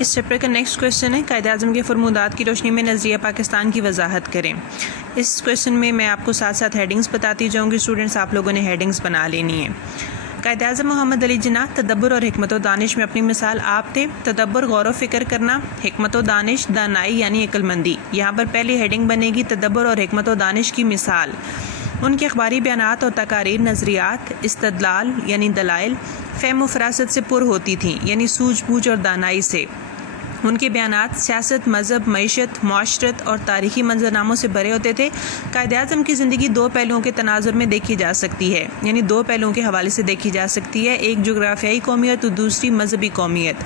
اس chapter کا next question ہے قائد اعظم کے فرمودات کی روشنی میں نظریہ پاکستان کی وضاحت کریں۔ اس کویشچن میں آپ کو ساتھ ساتھ ہیڈنگز بتاتی جاؤں گی، اسٹوڈنٹس آپ لوگوں نے ہیڈنگز بنا لینی ہے۔ قائد اعظم محمد علی جناح تدبر اور حکمت و دانش میں اپنی مثال آپ تھے۔ تدبر غور و فکر کرنا، حکمت و دانش دانائی یعنی عقل مندی۔ یہاں پر پہلی ہیڈنگ بنے گی تدبر اور حکمت و دانش کی مثال۔ ان کے اخباری بیانات اور تقاریر نظریات استدلال یعنی دلائل، فہم و فراست سے پر ہوتی تھیں یعنی سوجھ بوجھ اور دانائی سے۔ ان کے بیانات سیاست، مذہب، معیشت، معاشرت اور تاریخی منظرناموں سے بھرے ہوتے تھے۔ قائد اعظم کی زندگی دو پہلوؤں کے تناظر میں دیکھی جا سکتی ہے، یعنی دو پہلوؤں کے حوالے سے دیکھی جا سکتی ہے، ایک جغرافیائی قومیت اور دوسری مذہبی قومیت۔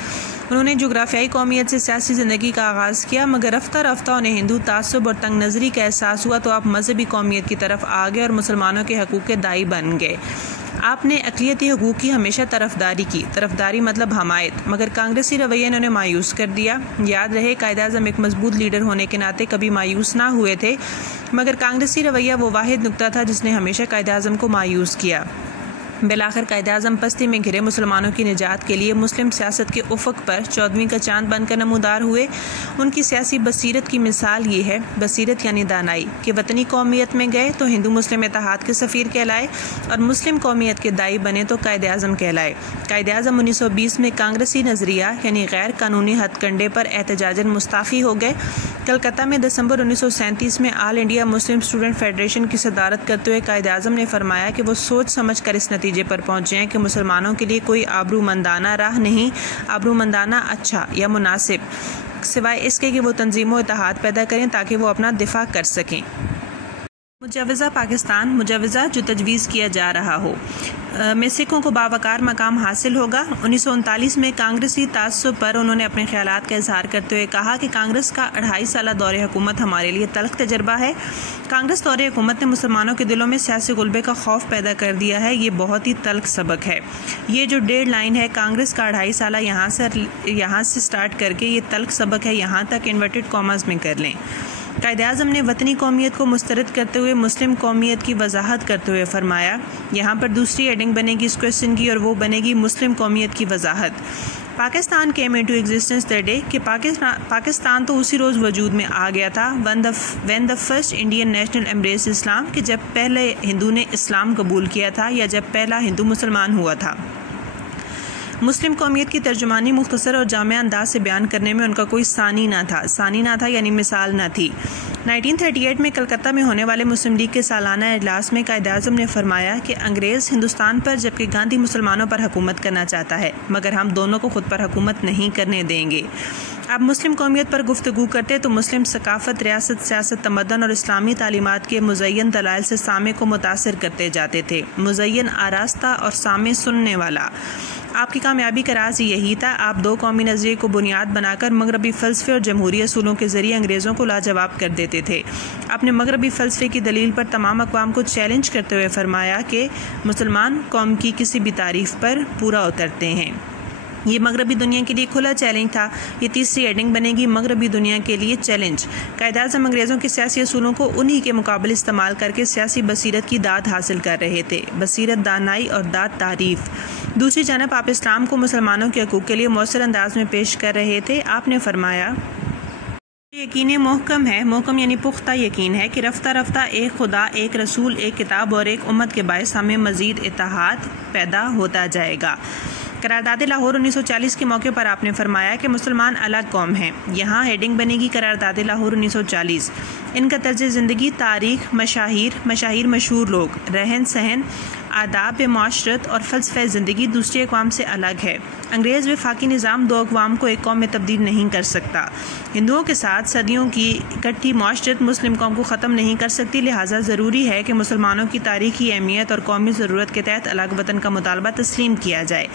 انہوں نے جغرافیائی قومیت سے سیاسی زندگی کا آغاز کیا، مگر رفتہ رفتہ انہیں ہندو تعصب اور تنگ نظری کا احساس ہوا تو آپ مذہبی قومیت کی طرف آ گئے اور مسلمانوں کے حقوق کے داعی بن گئے۔ آپ نے اقلیتی حقوق کی ہمیشہ طرفداری کی، طرفداری مطلب حمایت، مگر کانگریسی رویہ نے انہیں مایوس کر دیا۔ یاد رہے قائد اعظم ایک مضبوط لیڈر ہونے کے ناطے کبھی مایوس نہ ہوئے تھے، مگر کانگریسی رویہ وہ واحد نقطہ تھا جس نے ہمیشہ قائد اعظم کو مایوس کیا۔ بالآخر قائد اعظم پستی میں گھرے مسلمانوں کی نجات کے لیے مسلم سیاست کے افق پر 14ویں کا چاند بن کر نمودار ہوئے۔ ان کی سیاسی بصیرت کی مثال یہ ہے، بصیرت یعنی دانائی، کہ وطنی قومیت میں گئے تو ہندو مسلم اتحاد کے سفیر کہلائے اور مسلم قومیت کے داعی بنے تو قائد اعظم کہلائے۔ قائد اعظم 1920 میں کانگریسی نظریہ یعنی غیر قانونی ہتھ کنڈے پر احتجاجاً مستعفی ہو گئے۔ کلکتہ میں دسمبر 1937 میں آل انڈیا مسلم اسٹوڈنٹ فیڈریشن کی صدارت کرتے ہوئے قائد اعظم نے فرمایا کہ وہ سوچ سمجھ کر اس نتیجے پر پہنچے ہیں کہ مسلمانوں کے لیے کوئی آبرومندانہ راہ نہیں، آبرومندانہ اچھا یا مناسب، سوائے اس کے کہ وہ تنظیم و اتحاد پیدا کریں تاکہ وہ اپنا دفاع کر سکیں۔ مجوزہ پاکستان، مجوزہ جو تجویز کیا جا رہا ہو، میں سکھوں کو باوقار مقام حاصل ہوگا۔ 1939 میں کانگریسی تعصب پر انہوں نے اپنے خیالات کا اظہار کرتے ہوئے کہا کہ کانگریس کا 2.5 سالہ دور حکومت ہمارے لیے تلخ تجربہ ہے۔ کانگریس دور حکومت نے مسلمانوں کے دلوں میں سیاسی غلبے کا خوف پیدا کر دیا ہے، یہ بہت ہی تلخ سبق ہے۔ یہ جو ڈیڈ لائن ہے کانگریس کا 2.5 سالہ یہاں سے سٹارٹ کر کے یہ تلخ سبق ہے، یہاں تک انورٹڈ کاماز میں کر لیں۔ قائد اعظم نے وطنی قومیت کو مسترد کرتے ہوئے مسلم قومیت کی وضاحت کرتے ہوئے فرمایا، یہاں پر دوسری ہیڈنگ بنے گی اس کویشچن کی اور وہ بنے گی مسلم قومیت کی وضاحت۔ Pakistan came into existence the day کہ پاکستان تو اسی روز وجود میں آ گیا تھا when the first Indian national embraced Islam کہ جب پہلے ہندو نے اسلام قبول کیا تھا یا جب پہلا ہندو مسلمان ہوا تھا۔ مسلم قومیت کی ترجمانی مختصر اور جامع انداز سے بیان کرنے میں ان کا کوئی ثانی نہ تھا یعنی مثال نہ تھی۔ 1938 میں کلکتہ میں ہونے والے مسلم لیگ کے سالانہ اجلاس میں قائد اعظم نے فرمایا کہ انگریز ہندوستان پر جبکہ گاندھی مسلمانوں پر حکومت کرنا چاہتا ہے، مگر ہم دونوں کو خود پر حکومت نہیں کرنے دیں گے۔ اب مسلم قومیت پر گفتگو کرتے تو مسلم ثقافت، ریاست، سیاست، تمدن اور اسلامی تعلیمات کے مزین دلائل سے سامع کو متاثر کرتے جاتے تھے، مزین آراستہ اور سامع سننے والا۔ آپ کی کامیابی کا راز یہی تھا، آپ دو قومی نظریے کو بنیاد بنا کر مغربی فلسفے اور جمہوری اصولوں کے ذریعے انگریزوں کو لاجواب کر دیتے تھے۔ اپنے مغربی فلسفے کی دلیل پر تمام اقوام کو چیلنج کرتے ہوئے فرمایا کہ مسلمان قوم کی کسی بھی تعریف پر پورا اترتے ہیں۔ یہ مغربی دنیا کے لیے کھلا چیلنج تھا۔ یہ تیسری ہیڈنگ بنے گی مغربی دنیا کے لیے چیلنج۔ قائد اعظم انگریزوں کے سیاسی اصولوں کو انہی کے مقابل استعمال کر کے سیاسی بصیرت کی داد حاصل کر رہے تھے، بصیرت، دانائی اور داد تعریف۔ دوسری جانب آپ اسلام کو مسلمانوں کے حقوق کے لیے مؤثر انداز میں پیش کر رہے تھے۔ آپ نے فرمایا یقین محکم ہے، محکم یعنی پختہ یقین ہے کہ رفتہ رفتہ ایک خدا، ایک رسول، ایک کتاب اور ایک امت کے باعث ہمیں مزید اتحاد پیدا ہوتا جائے گا۔ قرارداد لاہور 1940 کے موقع پر آپ نے فرمایا کہ مسلمان الگ قوم ہیں۔ یہاں ہیڈنگ بنے گی قرارداد لاہور 1940۔ ان کا طرز زندگی، تاریخ، مشاہیر مشہور لوگ، رہن سہن، آداب معاشرت اور فلسفہ زندگی دوسری اقوام سے الگ ہے۔ انگریز وفاقی نظام دو اقوام کو ایک قوم میں تبدیل نہیں کر سکتا۔ ہندوؤں کے ساتھ صدیوں کی اکٹھی معاشرت مسلم قوم کو ختم نہیں کر سکتی، لہٰذا ضروری ہے کہ مسلمانوں کی تاریخی اہمیت اور قومی ضرورت کے تحت الگ وطن کا مطالبہ تسلیم کیا جائے۔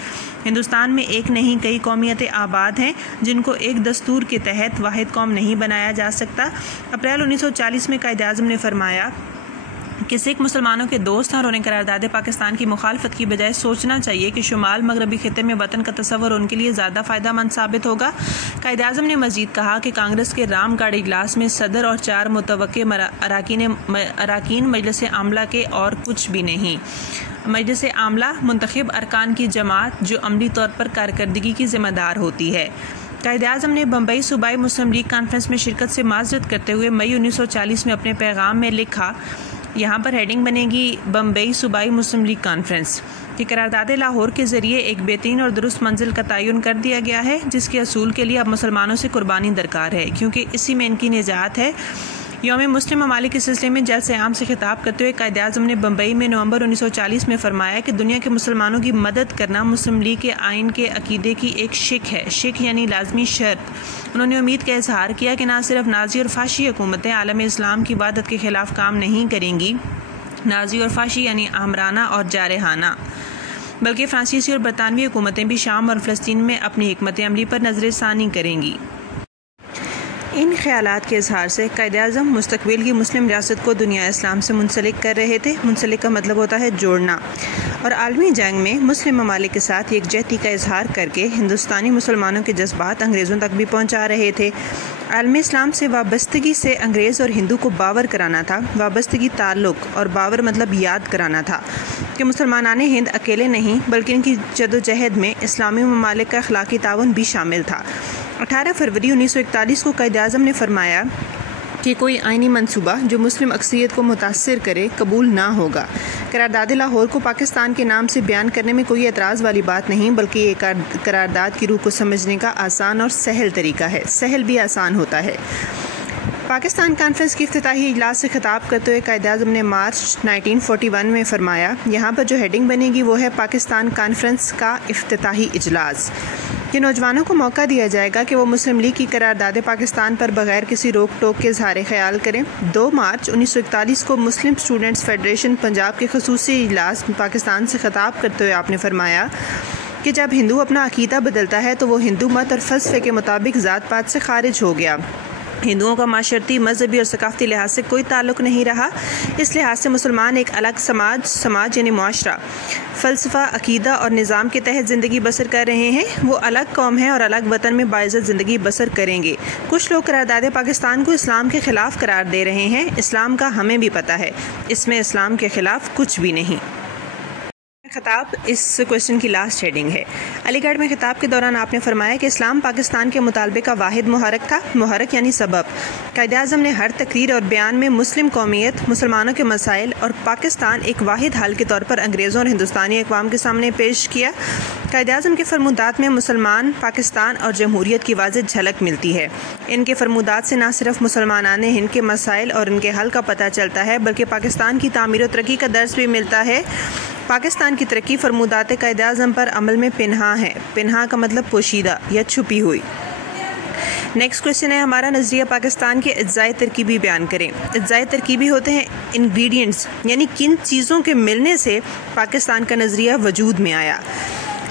ہندوستان میں ایک نہیں کئی قومیتیں آباد ہیں جن کو ایک دستور کے تحت واحد قوم نہیں بنایا جا سکتا۔ اپریل 1940 میں قائد اعظم نے فرمایا کہ سکھ مسلمانوں کے دوست ہیں اور انہیں قرارداد پاکستان کی مخالفت کی بجائے سوچنا چاہیے کہ شمال مغربی خطے میں وطن کا تصور ان کے لیے زیادہ فائدہ مند ثابت ہوگا۔ قائد اعظم نے مزید کہا کہ کانگریس کے رام گاڑ اجلاس میں صدر اور 4 متوقع اراکین مجلس عاملہ کے اور کچھ بھی نہیں۔ مجلس عاملہ منتخب ارکان کی جماعت جو عملی طور پر کارکردگی کی ذمہ دار ہوتی ہے۔ قائد اعظم نے بمبئی صوبائی مسلم لیگ کانفرنس میں شرکت سے معذرت کرتے ہوئے مئی 1940 میں اپنے پیغام میں لکھا، یہاں پر ہیڈنگ بنے گی بمبئی صوبائی مسلم لیگ کانفرنس، کہ قرارداد لاہور کے ذریعے ایک بہترین اور درست منزل کا تعین کر دیا گیا ہے جس کے اصول کے لیے اب مسلمانوں سے قربانی درکار ہے، کیونکہ اسی میں ان کی نجات ہے۔ یوم مسلم ممالک کے سلسلے میں جلسہ عام سے خطاب کرتے ہوئے قائد اعظم نے بمبئی میں نومبر 1940 میں فرمایا کہ دنیا کے مسلمانوں کی مدد کرنا مسلم لیگ کے آئین کے عقیدے کی ایک شک ہے، شک یعنی لازمی شرط۔ انہوں نے امید کا اظہار کیا کہ نہ صرف نازی اور فاشی حکومتیں عالم اسلام کی وحدت کے خلاف کام نہیں کریں گی، نازی اور فاشی یعنی آمرانہ اور جارحانہ، بلکہ فرانسیسی اور برطانوی حکومتیں بھی شام اور فلسطین میں اپنی حکمت عملی پر نظر ثانی کریں گی۔ ان خیالات کے اظہار سے قائد اعظم مستقبل کی مسلم ریاست کو دنیا اسلام سے منسلک کر رہے تھے۔ منسلک کا مطلب ہوتا ہے جوڑنا، اور عالمی جنگ میں مسلم ممالک کے ساتھ یکجہتی کا اظہار کر کے ہندوستانی مسلمانوں کے جذبات انگریزوں تک بھی پہنچا رہے تھے۔ عالم اسلام سے وابستگی سے انگریز اور ہندو کو باور کرانا تھا، وابستگی تعلق اور باور مطلب یاد کرانا تھا کہ مسلمانان ہند اکیلے نہیں بلکہ ان کی جدوجہد میں اسلامی ممالک کا اخلاقی تعاون بھی شامل تھا۔ 18 فروری 1941 کو قائد اعظم نے فرمایا کہ کوئی آئینی منصوبہ جو مسلم اکثریت کو متاثر کرے قبول نہ ہوگا۔ قرارداد لاہور کو پاکستان کے نام سے بیان کرنے میں کوئی اعتراض والی بات نہیں، بلکہ یہ قرارداد کی روح کو سمجھنے کا آسان اور سہل طریقہ ہے، سہل بھی آسان ہوتا ہے۔ پاکستان کانفرنس کی افتتاحی اجلاس سے خطاب کرتے ہوئے قائد اعظم نے مارچ 1941 میں فرمایا، یہاں پر جو ہیڈنگ بنے گی وہ ہے پاکستان کانفرنس کا افتتاحی اجلاس، کہ نوجوانوں کو موقع دیا جائے گا کہ وہ مسلم لیگ کی قرارداد پاکستان پر بغیر کسی روک ٹوک کے اظہار خیال کریں۔ 2 مارچ 1941 کو مسلم اسٹوڈنٹس فیڈریشن پنجاب کے خصوصی اجلاس پاکستان سے خطاب کرتے ہوئے آپ نے فرمایا کہ جب ہندو اپنا عقیدہ بدلتا ہے تو وہ ہندو مت اور فلسفے کے مطابق ذات پات سے خارج ہو گیا۔ ہندوؤں کا معاشرتی، مذہبی اور ثقافتی لحاظ سے کوئی تعلق نہیں رہا، اس لحاظ سے مسلمان ایک الگ سماج یعنی معاشرہ، فلسفہ، عقیدہ اور نظام کے تحت زندگی بسر کر رہے ہیں۔ وہ الگ قوم ہیں اور الگ وطن میں باعزت زندگی بسر کریں گے۔ کچھ لوگ قرارداد پاکستان کو اسلام کے خلاف قرار دے رہے ہیں، اسلام کا ہمیں بھی پتہ ہے، اس میں اسلام کے خلاف کچھ بھی نہیں۔ خطاب اس کوشچن کی لاسٹ ہیڈنگ ہے۔ علی گڑھ میں خطاب کے دوران آپ نے فرمایا کہ اسلام پاکستان کے مطالبے کا واحد محرک تھا، محرک یعنی سبب۔ قائد اعظم نے ہر تقریر اور بیان میں مسلم قومیت، مسلمانوں کے مسائل اور پاکستان ایک واحد حل کے طور پر انگریزوں اور ہندوستانی اقوام کے سامنے پیش کیا۔ قائد اعظم کے فرمودات میں مسلمان، پاکستان اور جمہوریت کی واضح جھلک ملتی ہے۔ ان کے فرمودات سے نہ صرف مسلمانان ہند کے مسائل اور ان کے حل کا پتہ چلتا ہے بلکہ پاکستان کی تعمیر و ترقی کا درس بھی ملتا ہے۔ پاکستان کی ترقی فرمودات قائد اعظم پر عمل میں پنہاں ہے، پنہاں کا مطلب پوشیدہ یا چھپی ہوئی۔ نیکسٹ کوشچن ہے ہمارا، نظریہ پاکستان کے اجزائے ترکیبی بیان کریں۔ اجزائے ترکیبی ہوتے ہیں انگریڈینٹس، یعنی کن چیزوں کے ملنے سے پاکستان کا نظریہ وجود میں آیا۔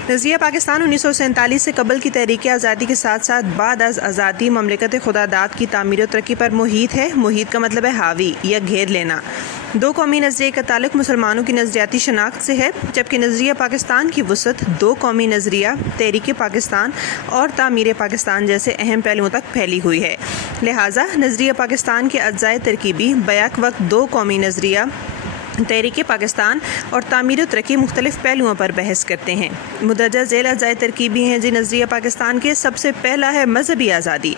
نظریہ پاکستان 1947 سے قبل کی تحریک آزادی کے ساتھ ساتھ بعد از آزادی مملکت خدا داد کی تعمیر و ترقی پر محیط ہے۔ محیط کا مطلب ہے حاوی یا گھیر لینا۔ 2 قومی نظریے کا تعلق مسلمانوں کی نظریاتی شناخت سے ہے، جبکہ نظریہ پاکستان کی وسعت 2 قومی نظریہ، تحریک پاکستان اور تعمیر پاکستان جیسے اہم پہلوؤں تک پھیلی ہوئی ہے۔ لہٰذا نظریہ پاکستان کے اجزائے ترکیبی بیک وقت 2 قومی نظریہ، تحریک پاکستان اور تعمیر و ترقی مختلف پہلوؤں پر بحث کرتے ہیں۔ مدرجہ ذیل اجزائے ترکیبی ہیں جی نظریہ پاکستان کے۔ سب سے پہلا ہے مذہبی آزادی۔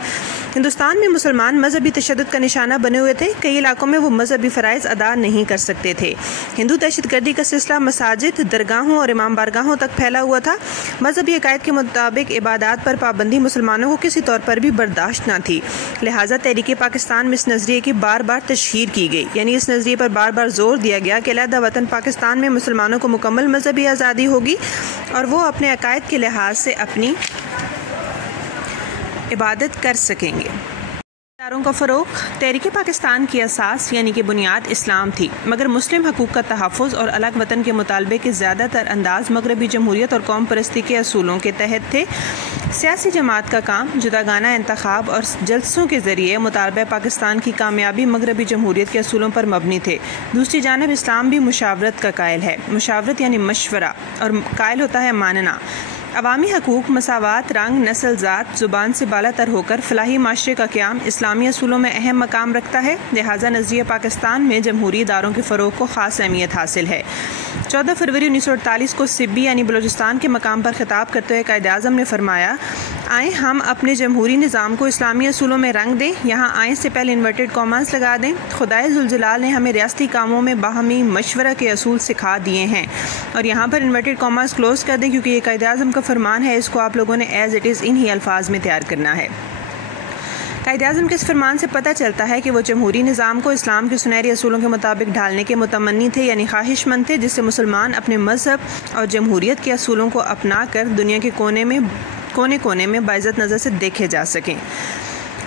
ہندوستان میں مسلمان مذہبی تشدد کا نشانہ بنے ہوئے تھے، کئی علاقوں میں وہ مذہبی فرائض ادا نہیں کر سکتے تھے۔ ہندو دہشت گردی کا سلسلہ مساجد، درگاہوں اور امام بارگاہوں تک پھیلا ہوا تھا۔ مذہبی عقائد کے مطابق عبادات پر پابندی مسلمانوں کو کسی طور پر بھی برداشت نہ تھی، لہٰذا تحریک پاکستان میں اس نظریے کی بار بار تشہیر کی گئی، یعنی اس نظریے پر بار بار زور دیا گیا کہ علیحدہ وطن پاکستان میں مسلمانوں کو مکمل مذہبی آزادی ہوگی اور وہ اپنے عقائد کے لحاظ سے اپنی عبادت کر سکیں گے۔ اداروں کا فروغ۔ تحریک پاکستان کی اساس یعنی کہ بنیاد اسلام تھی، مگر مسلم حقوق کا تحفظ اور الگ وطن کے مطالبے کے زیادہ تر انداز مغربی جمہوریت اور قوم پرستی کے اصولوں کے تحت تھے۔ سیاسی جماعت کا کام جداگانہ انتخاب اور جلسوں کے ذریعے مطالبہ پاکستان کی کامیابی مغربی جمہوریت کے اصولوں پر مبنی تھے۔ دوسری جانب اسلام بھی مشاورت کا قائل ہے۔ مشاورت یعنی مشورہ، اور قائل ہوتا ہے ماننا۔ عوامی حقوق، مساوات، رنگ، نسل، ذات، زبان سے بالا تر ہو کر فلاحی معاشرے کا قیام اسلامی اصولوں میں اہم مقام رکھتا ہے، لہٰذا نظریہ پاکستان میں جمہوری اداروں کے فروغ کو خاص اہمیت حاصل ہے۔ 14 فروری 1948 کو سبی یعنی بلوچستان کے مقام پر خطاب کرتے ہوئے قائد اعظم نے فرمایا، آئیں ہم اپنے جمہوری نظام کو اسلامی اصولوں میں رنگ دیں، یہاں آئیں سے پہلے انورٹڈ کاماز لگا دیں۔ خدائے ذوالجلال نے ہمیں ریاستی کاموں میں باہمی مشورہ کے اصول سکھا دیے ہیں، اور یہاں پر انورٹڈ کاماز کلوز کر دیں کیونکہ یہ قائد اعظم کا فرمان ہے، اس کو آپ لوگوں نے ایز اٹ از انہی الفاظ میں تیار کرنا ہے۔ قائد اعظم کے اس فرمان سے پتہ چلتا ہے کہ وہ جمہوری نظام کو اسلام کے سنہری اصولوں کے مطابق ڈھالنے کے متمنی تھے، یعنی خواہش مند تھے، جس سے مسلمان اپنے مذہب اور جمہوریت کے اصولوں کو اپنا کر دنیا کے کونے کونے میں باعزت نظر سے دیکھے جا سکیں۔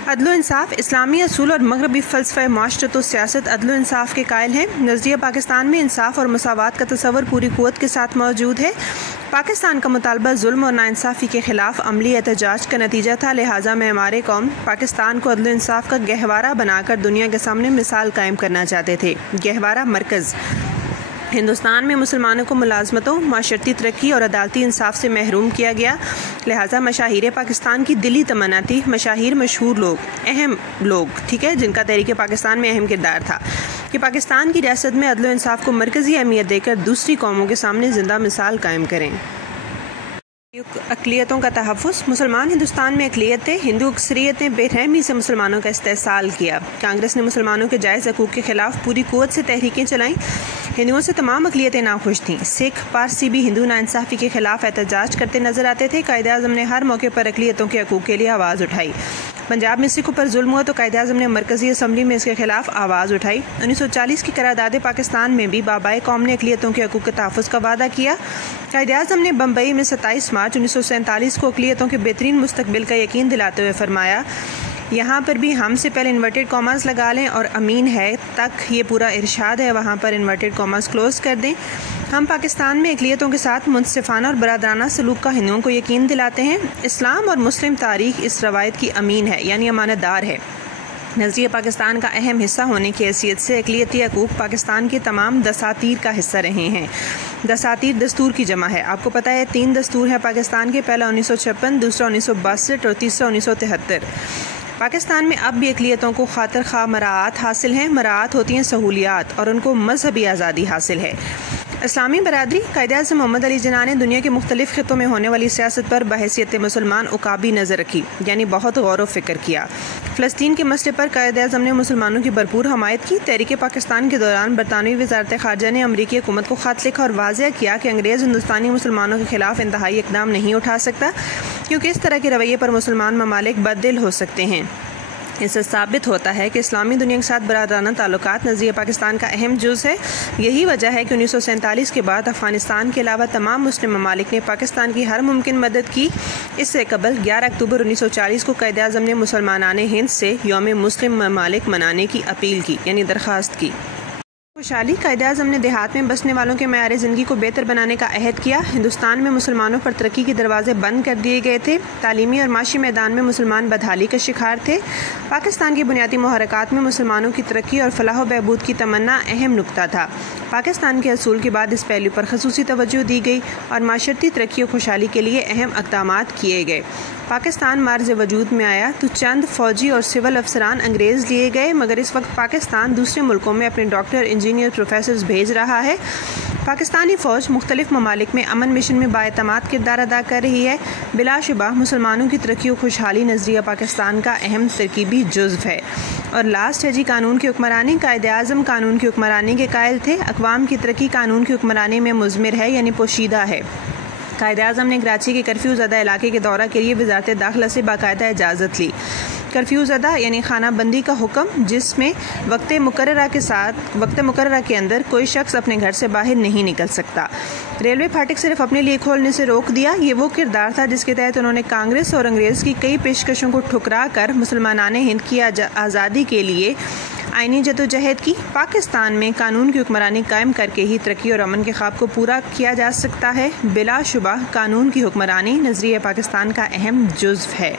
عدل و انصاف، اسلامی اصول اور مغربی فلسفہ معاشرت و سیاست عدل و انصاف کے قائل ہیں۔ نظریہ پاکستان میں انصاف اور مساوات کا تصور پوری قوت کے ساتھ موجود ہے۔ پاکستان کا مطالبہ ظلم اور ناانصافی کے خلاف عملی احتجاج کا نتیجہ تھا، لہٰذا معمار قوم پاکستان کو عدل و انصاف کا گہوارہ بنا کر دنیا کے سامنے مثال قائم کرنا چاہتے تھے۔ گہوارہ مرکز ہندوستان میں مسلمانوں کو ملازمتوں، معاشرتی ترقی اور عدالتی انصاف سے محروم کیا گیا، لہٰذا مشاہیر پاکستان کی دلی تمنا تھی، مشاہیر مشہور لوگ، اہم لوگ، ٹھیک ہے، جن کا تحریک پاکستان میں اہم کردار تھا، کہ پاکستان کی ریاست میں عدل و انصاف کو مرکزی اہمیت دے کر دوسری قوموں کے سامنے زندہ مثال قائم کریں۔ اقلیتوں کا تحفظ، مسلمان ہندوستان میں اقلیت تھے، ہندو اکثریت نے بے رحمی سے مسلمانوں کا استحصال کیا۔ کانگریس نے مسلمانوں کے جائز حقوق کے خلاف پوری قوت سے تحریکیں چلائیں۔ ہندوؤں سے تمام اقلیتیں ناخوش تھیں، سکھ، پارسی بھی ہندو ناانصافی کے خلاف احتجاج کرتے نظر آتے تھے۔ قائد اعظم نے ہر موقع پر اقلیتوں کے حقوق کے لیے آواز اٹھائی۔ پنجاب میں سکھوں پر ظلم ہوا تو قائد اعظم نے مرکزی اسمبلی میں اس کے خلاف آواز اٹھائی۔ 1940 کی قرارداد پاکستان میں بھی بابائے قوم نے اقلیتوں کے حقوق کے تحفظ کا وعدہ کیا۔ قائد اعظم نے بمبئی میں 27 مارچ 1947 کو اقلیتوں کے بہترین مستقبل کا یقین دلاتے ہوئے فرمایا، یہاں پر بھی ہم سے پہلے انورٹڈ کاماز لگا لیں اور امین ہے تک یہ پورا ارشاد ہے، وہاں پر انورٹڈ کاماز کلوز کر دیں۔ ہم پاکستان میں اقلیتوں کے ساتھ منصفانہ اور برادرانہ سلوک کا ہندوؤں کو یقین دلاتے ہیں۔ اسلام اور مسلم تاریخ اس روایت کی امین ہے، یعنی امانت دار ہے۔ نظریہ پاکستان کا اہم حصہ ہونے کی حیثیت سے اقلیتی حقوق پاکستان کے تمام دساتیر کا حصہ رہے ہیں۔ دساتیر دستور کی جمع ہے، آپ کو پتہ ہے 3 دستور ہیں پاکستان کے، پہلا 1956، دوسرا 1962 اور تیسرا 1973۔ پاکستان میں اب بھی اقلیتوں کو خاطر خواہ مراعات حاصل ہیں، مراعات ہوتی ہیں سہولیات، اور ان کو مذہبی آزادی حاصل ہے۔ اسلامی برادری، قائد اعظم محمد علی جناح نے دنیا کے مختلف خطوں میں ہونے والی سیاست پر بحیثیت مسلمان عقابی نظر رکھی، یعنی بہت غور و فکر کیا۔ فلسطین کے مسئلے پر قائد اعظم نے مسلمانوں کی بھرپور حمایت کی۔ تحریک پاکستان کے دوران برطانوی وزارت خارجہ نے امریکی حکومت کو خط لکھا اور واضح کیا کہ انگریز ہندوستانی مسلمانوں کے خلاف انتہائی اقدام نہیں اٹھا سکتا، کیونکہ اس طرح کے رویے پر مسلمان ممالک بددل ہو سکتے ہیں۔ اس سے ثابت ہوتا ہے کہ اسلامی دنیا کے ساتھ برادرانہ تعلقات نظریہ پاکستان کا اہم جز ہے۔ یہی وجہ ہے کہ 1947 کے بعد افغانستان کے علاوہ تمام مسلم ممالک نے پاکستان کی ہر ممکن مدد کی۔ اس سے قبل 11 اکتوبر 1940 کو قائد اعظم نے مسلمانان ہند سے یوم مسلم ممالک منانے کی اپیل کی، یعنی درخواست کی۔ خوشحالی، قائد اعظم نے دیہات میں بسنے والوں کے معیار زندگی کو بہتر بنانے کا عہد کیا۔ ہندوستان میں مسلمانوں پر ترقی کے دروازے بند کر دیے گئے تھے، تعلیمی اور معاشی میدان میں مسلمان بدحالی کا شکار تھے۔ پاکستان کی بنیادی محرکات میں مسلمانوں کی ترقی اور فلاح و بہبود کی تمنا اہم نقطہ تھا۔ پاکستان کے حصول کے بعد اس پہلو پر خصوصی توجہ دی گئی اور معاشرتی ترقی و خوشحالی کے لیے اہم اقدامات کیے گئے۔ پاکستان معرض وجود میں آیا تو چند فوجی اور سول افسران انگریز لیے گئے، مگر اس وقت پاکستان دوسرے ملکوں میں اپنے ڈاکٹر، انجینئر، پروفیسرز بھیج رہا ہے۔ پاکستانی فوج مختلف ممالک میں امن مشن میں بااعتماد کردار ادا کر رہی ہے۔ بلا شبہ مسلمانوں کی ترقی و خوشحالی نظریہ پاکستان کا اہم ترکیبی جزو ہے۔ اور لاسٹ ہے جی قانون کی حکمرانی۔ قائد اعظم قانون کی حکمرانی کے قائل تھے۔ اقوام کی ترقی قانون کی حکمرانی میں مضمر ہے، یعنی پوشیدہ ہے۔ قائد اعظم نے کراچی کے کرفیو زدہ علاقے کے دورہ کے لیے وزارت داخلہ سے باقاعدہ اجازت لی۔ کرفیو زدہ یعنی خانہ بندی کا حکم، جس میں وقت مقررہ کے اندر کوئی شخص اپنے گھر سے باہر نہیں نکل سکتا۔ ریلوے پھاٹک صرف اپنے لیے کھولنے سے روک دیا۔ یہ وہ کردار تھا جس کے تحت انہوں نے کانگریس اور انگریز کی کئی پیشکشوں کو ٹھکرا کر مسلمانان ہند کی آزادی کے لیے آئینی جدوجہد کی۔ پاکستان میں قانون کی حکمرانی قائم کر کے ہی ترقی اور امن کے خواب کو پورا کیا جا سکتا ہے۔ بلا شبہ قانون کی حکمرانی نظریہ پاکستان کا اہم جزو ہے۔